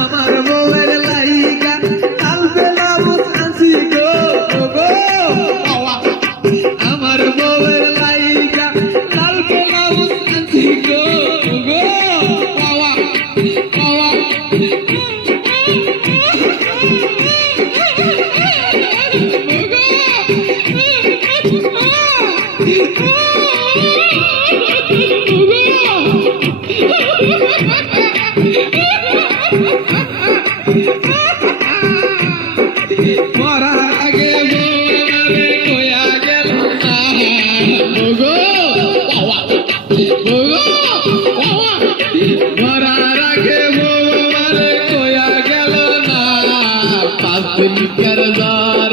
আমার বউয়ের লাইগা লাল ব্লাউজ আনছি গো গো। আমার বউয়ের লাইগা লাল ব্লাউজ আনছি গো গো। মরার আগে বউরে কইয়া গেল না গো গো। মরার আগে বউরে কইয়া গেল না 5 দিন কারবার